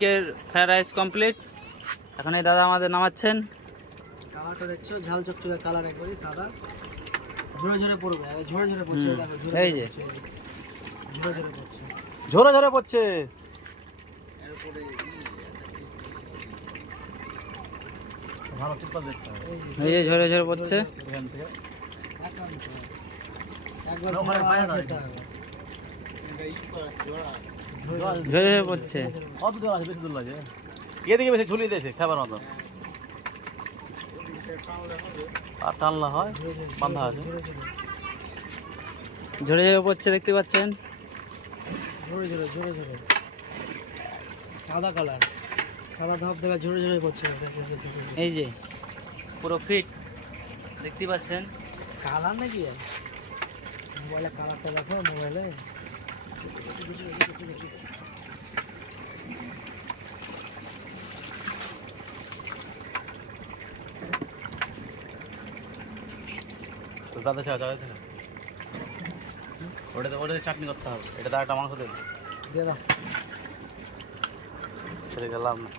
Fried rice complete. এখন এই দাদা আমাদের নামাচ্ছেন। কালারটা দেখছো, ঝাল চকচকে কালার, একবারই সাদা, ঝরে ঝরে পড়বে, ঝরে ঝরে পড়ছে, এই যে ঝরে ঝরে পড়ছে, ঝরে ঝরে পড়ছে। ভালো টিপা দেখতে হবে। এই যে ঝরে ঝরে পড়ছে, এখান থেকে একবার ওখানে পায় না। ঝরে ঝরে পড়ছে। কত দূর আছে? বেশি দূর লাগে, এদিকে বেশি ঝুলিয়ে দিয়েছে খাবার মতো। আর টানলা হয়, বাঁধা আছে। ঝরে ঝরে পড়ছে, দেখতে পাচ্ছেন। ঝরে ঝরে ঝরে ঝরে সাদা কালার, সাদা ধাপ দেখা ঝরে ঝরে পড়ছে। এই যে পুরো ফিট, দেখতে পাচ্ছেন। কালার নাকি মোবাইলে কালারটা দেখো, মোবাইলে তো দাদা চা চালাতে না, ওটাতে চাটনি করতে হবে। এটা তো একটা মাংস দেবে, দিয়ে দাও। সেটা গেলাম না।